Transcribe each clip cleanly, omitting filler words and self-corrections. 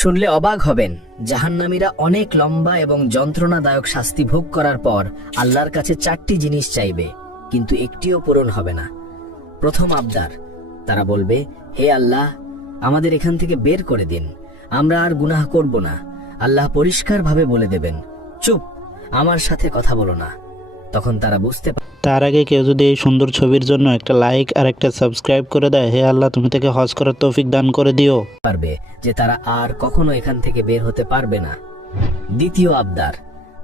শুনলে অবাক হবেন, জাহান্নামীরা অনেক লম্বা এবং যন্ত্রণাদায়ক শাস্তি ভোগ করার পর আল্লাহর কাছে 4টি জিনিস চাইবে, কিন্তু একটিও পূরণ হবে না। প্রথম আবদার, তারা বলবে, হে আল্লাহ, আমাদের এখান থেকে বের করে দিন, আমরা আর গুনাহ করব না। আল্লাহ পরিষ্কারভাবে বলে দেবেন, চুপ, আমার সাথে কথা বলো না। তখন তারা বুঝতে তার আগে কেউ যদি এই সুন্দর ছবির জন্য একটা লাইক আর একটা সাবস্ক্রাইব করে দেয়, হে আল্লাহ, তুমি তাকে হজ করার তৌফিক দান করে দিও। পারবে যে তারা আর কখনো এখান থেকে বের হতে পারবে না। দ্বিতীয় আবদার,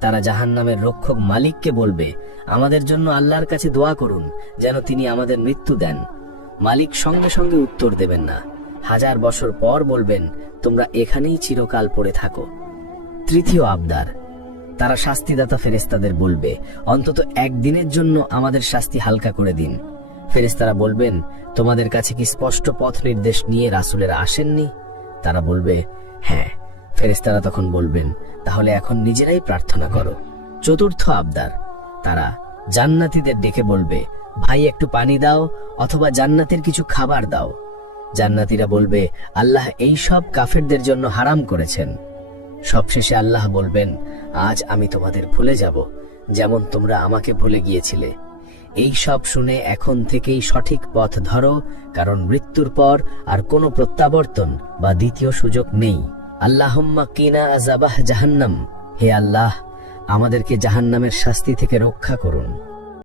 তারা জাহান্নামের রক্ষক মালিককে বলবে, আমাদের জন্য আল্লাহর কাছে দোয়া করুন যেন তিনি আমাদের মৃত্যু দেন। মালিক সঙ্গে সঙ্গে উত্তর দেবেন না, 1000 বছর পর বলবেন, তোমরা এখানেই চিরকাল পড়ে থাকো। তৃতীয় আবদার, তারা শাস্তিদাতা ফেরেশতাদের বলবে, অন্তত একদিনের জন্য আমাদের শাস্তি হালকা করে দিন। ফেরেশতারা বলবেন, তোমাদের কাছে কি স্পষ্ট পথ নির্দেশ নিয়ে রাসূলেরা আসেননি? তারা বলবে, হ্যাঁ। ফেরেশতারা তখন বলবেন, তাহলে এখন নিজেরাই প্রার্থনা করো। চতুর্থ আবদার, তারা জান্নাতীদের ডেকে বলবে, ভাই একটু পানি দাও অথবা জান্নাতের কিছু খাবার দাও। জান্নাতীরা বলবে, আল্লাহ এই সব কাফেরদের জন্য হারাম করেছেন। সবশেষে আল্লাহ বলবেন, আজ আমি তোমাদের ভুলে যাব, যেমন তোমরা আমাকে ভুলে গিয়েছিলে। এই সব শুনে এখন থেকেই সঠিক পথ ধরো, কারণ মৃত্যুর পর আর কোনো প্রত্যাবর্তন বা দ্বিতীয় সুযোগ নেই। আল্লাহুম্মা কিনা আযাবাহ জাহান্নাম, হে আল্লাহ, আমাদেরকে জাহান্নামের শাস্তি থেকে রক্ষা করুন।